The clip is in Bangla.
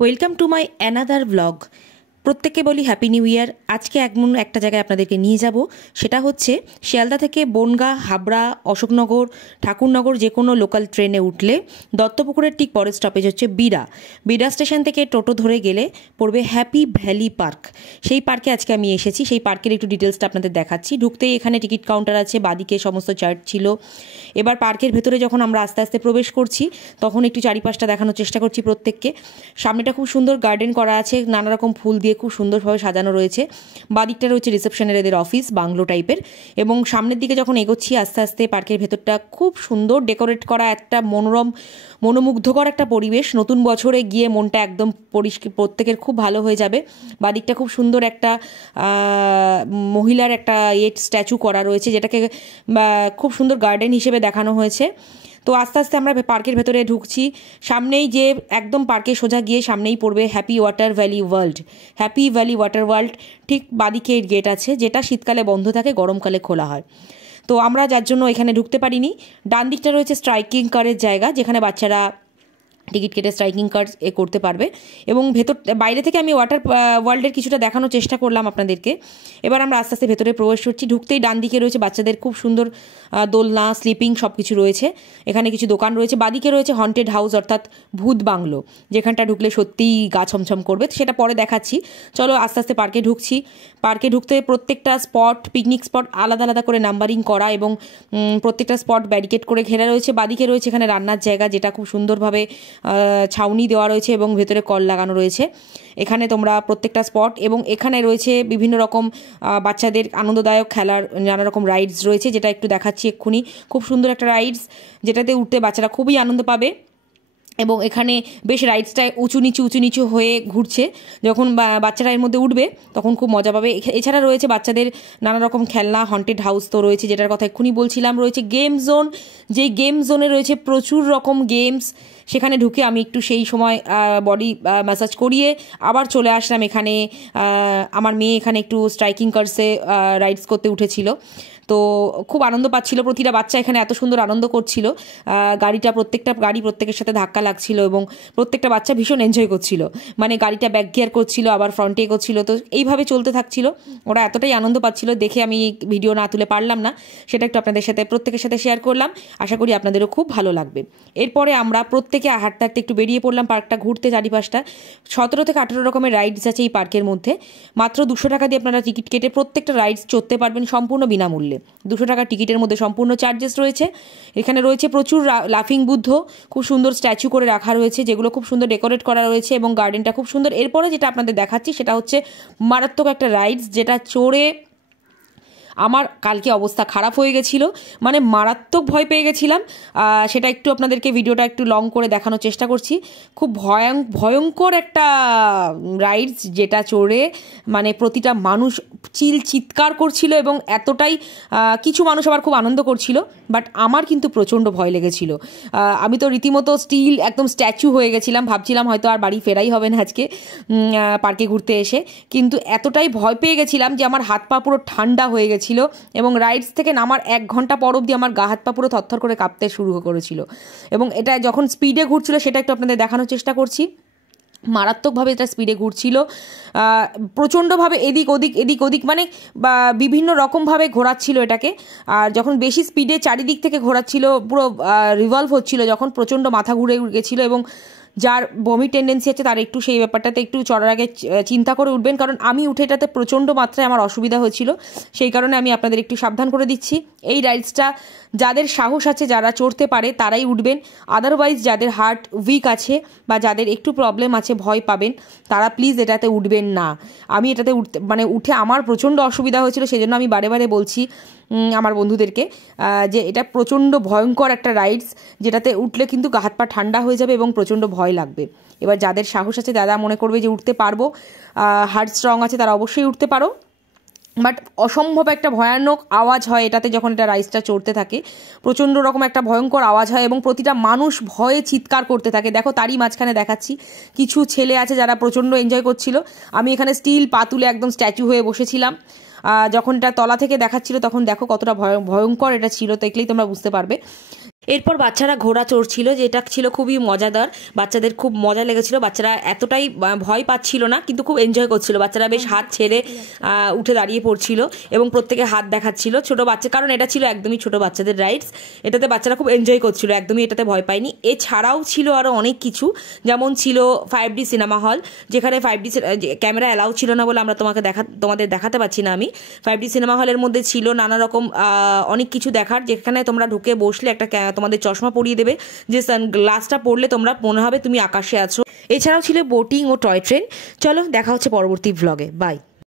Welcome to my another blog. প্রত্যেককে বলি হ্যাপি নিউ ইয়ার। আজকে এমন একটা জায়গায় আপনাদেরকে নিয়ে যাব, সেটা হচ্ছে শিয়ালদা থেকে বনগাঁ, হাবড়া, অশোকনগর, ঠাকুরনগর যে কোনো লোকাল ট্রেনে উঠলে দত্তপুকুরের ঠিক পরের স্টপেজ হচ্ছে বিড়া স্টেশন থেকে টোটো ধরে গেলে পড়বে হ্যাপি ভ্যালি পার্ক। সেই পার্কে আজকে আমি এসেছি। সেই পার্কের একটু ডিটেলসটা আপনাদের দেখাচ্ছি। ঢুকতেই এখানে টিকিট কাউন্টার আছে, বাদিকে সমস্ত চার্ট ছিল। এবার পার্কের ভেতরে যখন আমরা আস্তে আস্তে প্রবেশ করছি তখন একটু চারিপাশটা দেখানোর চেষ্টা করছি প্রত্যেককে। সামনেটা খুব সুন্দর গার্ডেন করা আছে, নানা রকম ফুল দিয়ে খুব সুন্দরভাবে সাজানো রয়েছে। বাদিকটা রয়েছে রিসেপশনের এদের অফিস, বাংলো টাইপের। এবং সামনের দিকে যখন এগোচ্ছি আস্তে আস্তে পার্কের ভেতরটা খুব সুন্দর ডেকোরেট করা, একটা মনোমুগ্ধকর একটা পরিবেশ। নতুন বছরে গিয়ে মনটা একদম প্রত্যেকের খুব ভালো হয়ে যাবে। বাদিকটা খুব সুন্দর একটা মহিলার একটা স্ট্যাচু করা রয়েছে, যেটাকে খুব সুন্দর গার্ডেন হিসেবে দেখানো হয়েছে। তো আস্তে আস্তে আমরা পার্কের ভেতরে ঢুকছি। সামনেই যে একদম পার্কে সোজা গিয়ে সামনেই পড়বে হ্যাপি ভ্যালি ওয়াটার ওয়ার্ল্ড। ঠিক বাদিকে গেট আছে, যেটা শীতকালে বন্ধ থাকে, গরমকালে খোলা হয়। তো আমরা যার জন্য এখানে ঢুকতে পারিনি। ডান দিকটা রয়েছে স্ট্রাইকিং কারের জায়গা, যেখানে বাচ্চারা টিকিট কেটে স্ট্রাইকিং কার্ড করতে পারবে। এবং বাইরে থেকে আমি ওয়াটার ওয়ার্ল্ডের কিছুটা দেখানোর চেষ্টা করলাম আপনাদেরকে। এবার আমরা আস্তে আস্তে ভেতরে প্রবেশ করছি। ঢুকতেই ডান দিকে রয়েছে বাচ্চাদের খুব সুন্দর দোলনা, স্লিপিং সব কিছু রয়েছে। এখানে কিছু দোকান রয়েছে। বাদিকে রয়েছে হন্টেড হাউস, অর্থাৎ ভূত বাংলো, যেখানটা ঢুকলে সত্যিই গা ছমছম করবে। সেটা পরে দেখাচ্ছি। চলো আস্তে আস্তে পার্কে ঢুকছি। পার্কে ঢুকতে প্রত্যেকটা স্পট, পিকনিক স্পট আলাদা আলাদা করে নাম্বারিং করা এবং প্রত্যেকটা স্পট ব্যারিকেড করে ঘেরা রয়েছে। বাদিকে রয়েছে এখানে রান্নার জায়গা, যেটা খুব সুন্দরভাবে ছাউনি দেওয়া রয়েছে এবং ভেতরে কল লাগানো রয়েছে। এখানে তোমরা প্রত্যেকটা স্পট, এবং এখানে রয়েছে বিভিন্ন রকম বাচ্চাদের আনন্দদায়ক খেলার নানা রকম রাইডস রয়েছে, যেটা একটু দেখাচ্ছি এক্ষুনি। খুব সুন্দর একটা রাইডস, যেটাতে উঠতে বাচ্চারা খুবই আনন্দ পাবে। এবং এখানে বেশ রাইডসটা উঁচু নিচু হয়ে ঘুরছে। যখন বাচ্চারা এর মধ্যে উঠবে তখন খুব মজা পাবে। এছাড়া রয়েছে বাচ্চাদের নানা রকম খেলনা, হন্টেড হাউস তো রয়েছে, যেটার কথা এক্ষুনি বলছিলাম। রয়েছে গেম জোন, যেই গেম জোনে রয়েছে প্রচুর রকম গেমস। সেখানে ঢুকে আমি একটু সেই সময় বডি ম্যাসাজ করিয়ে আবার চলে আসলাম এখানে। আমার মেয়ে এখানে একটু স্ট্রাইকিং কার্সে রাইডস করতে উঠেছিল, তো খুব আনন্দ পাচ্ছিল। প্রতিটা বাচ্চা এখানে এত সুন্দর আনন্দ করছিল। প্রত্যেকটা গাড়ি প্রত্যেকের সাথে ধাক্কা লাগছিল এবং প্রত্যেকটা বাচ্চা ভীষণ এনজয় করছিল। মানে গাড়িটা ব্যাক গিয়ার করছিল, আবার ফ্রন্টে এগোচ্ছিল। তো এইভাবে চলতে থাকছিল। ওরা এতটাই আনন্দ পাচ্ছিল, দেখে আমি ভিডিও না তুলে পারলাম না। সেটা একটু আপনাদের সাথে, প্রত্যেকের সাথে শেয়ার করলাম। আশা করি আপনাদেরও খুব ভালো লাগবে। এরপরে আমরা প্রত্যেকে হাঁটতে হাঁটতে একটু বেরিয়ে পড়লাম পার্কটা ঘুরতে। চারিপাশটা 17 থেকে 18 রকমের রাইডস আছে এই পার্কের মধ্যে। মাত্র 200 টাকা দিয়ে আপনারা টিকিট কেটে প্রত্যেকটা রাইডস চড়তে পারবেন সম্পূর্ণ বিনামূল্যে। 200 টাকা টিকিটের মধ্যে সম্পূর্ণ চার্জেস রয়েছে। এখানে রয়েছে প্রচুর লাফিং বুদ্ধ, খুব সুন্দর স্ট্যাচু করে রাখা রয়েছে, যেগুলো খুব সুন্দর ডেকোরেট করা রয়েছে এবং গার্ডেনটা খুব সুন্দর। এরপরে যেটা আপনাদের দেখাচ্ছি সেটা হচ্ছে মারাত্মক একটা রাইডস, যেটা চড়ে আমার কালকে অবস্থা খারাপ হয়ে গেছিল, মানে মারাত্মক ভয় পেয়ে গেছিলাম। সেটা একটু আপনাদেরকে ভিডিওটা একটু লং করে দেখানোর চেষ্টা করছি। খুব ভয়ঙ্কর একটা রাইডস, যেটা চড়ে মানে প্রতিটা মানুষ চিৎকার করছিল এবং এতটাই কিছু মানুষ আবার খুব আনন্দ করছিল। বাট আমার কিন্তু প্রচণ্ড ভয় লেগেছিল। আমি তো রীতিমতো একদম স্ট্যাচু হয়ে গেছিলাম। ভাবছিলাম হয়তো আর বাড়ি ফেরাই হবে না আজকে পার্কে ঘুরতে এসে। কিন্তু এতটাই ভয় পেয়ে গেছিলাম যে আমার হাত পা পুরো ঠান্ডা হয়ে গেছিল। এবং রাইডস থেকে নামার 1 ঘন্টা পর অবধি আমার গা হাত পা পুরো থরথর করে কাঁপতে শুরু করেছিল। এবং এটা যখন স্পিডে ঘুরছিল সেটা একটু আপনাদের দেখানোর চেষ্টা করছি। মারাত্মকভাবে এটা স্পিডে ঘুরছিল, প্রচণ্ডভাবে এদিক ওদিক মানে বিভিন্ন রকমভাবে ঘোরাচ্ছিল এটাকে। আর যখন বেশি স্পিডে চারিদিক থেকে ঘোরাচ্ছিল, পুরো রিভলভ হচ্ছিল, যখন প্রচণ্ড মাথা ঘুরে গেছিলো। এবং যার বমি টেন্ডেন্সি আছে তার একটু সেই ব্যাপারটাতে একটু চড়ার আগে চিন্তা করে উঠবেন, কারণ আমি উঠে এটাতে প্রচণ্ড মাত্রায় আমার অসুবিধা হয়েছিল। সেই কারণে আমি আপনাদের একটু সাবধান করে দিচ্ছি। এই রাইডসটা যাদের সাহস আছে, যারা চড়তে পারে তারাই উঠবেন। আদারওয়াইজ যাদের হার্ট উইক আছে বা যাদের একটু প্রবলেম আছে, ভয় পাবেন, তারা প্লিজ এটাতে উঠবেন না। আমি এটাতে উঠে আমার প্রচণ্ড অসুবিধা হয়েছিল, সেজন্য আমি বারে বারে বলছি আমার বন্ধুদেরকে যে এটা প্রচণ্ড ভয়ঙ্কর একটা রাইডস, যেটাতে উঠলে কিন্তু হাত পা ঠান্ডা হয়ে যাবে এবং প্রচণ্ড ভয় লাগবে। এবার যাদের সাহস আছে, যারা মনে করবে যে উঠতে পারবো, হার্ট স্ট্রং আছে, তারা অবশ্যই উঠতে পারো। বাট অসম্ভব একটা ভয়ানক আওয়াজ হয় এটাতে, যখন এটা রাইডসটা চড়তে থাকে প্রচণ্ড রকম একটা ভয়ঙ্কর আওয়াজ হয় এবং প্রতিটা মানুষ ভয়ে চিৎকার করতে থাকে। দেখো তারই মাঝখানে দেখাচ্ছি কিছু ছেলে আছে যারা প্রচণ্ড এনজয় করছিল। আমি এখানে স্টিল পা তুলে একদম স্ট্যাচু হয়ে বসেছিলাম। যখন এটা তলা থেকে দেখাচ্ছিল তখন দেখো কতটা ভয়ঙ্কর এটা ছিল, দেখলেই তোমরা বুঝতে পারবে। এরপর বাচ্চারা ঘোড়া চড়ছিল, যেটা ছিল খুবই মজাদার, বাচ্চাদের খুব মজা লেগেছিল। বাচ্চারা এতটাই ভয় পাচ্ছিল না, কিন্তু খুব এনজয় করছিল। বাচ্চারা বেশ হাত ছেড়ে উঠে দাঁড়িয়ে পড়ছিল এবং প্রত্যেকে হাত দেখাচ্ছিল ছোট বাচ্চা, কারণ এটা ছিল একদমই ছোট বাচ্চাদের রাইডস। এটাতে বাচ্চারা খুব এনজয় করছিল, একদমই এটাতে ভয় পায়নি। এছাড়াও ছিল আরও অনেক কিছু, যেমন ছিল 5D সিনেমা হল, যেখানে 5D ক্যামেরা অ্যালাউ ছিল না বলে আমরা তোমাদের দেখাতে পারছি না আমি। 5D সিনেমা হলের মধ্যে ছিল নানা রকম অনেক কিছু দেখার, যেখানে তোমরা ঢুকে বসলে একটা তোমাদের চশমা পরিয়ে দেবে, যে সানগ্লাসটা পরলে তোমরা মনে হবে তুমি আকাশে আছো। এছাড়াও ছিল বোটিং ও টয় ট্রেন। চলো দেখা হচ্ছে পরবর্তী ভ্লগে, বাই।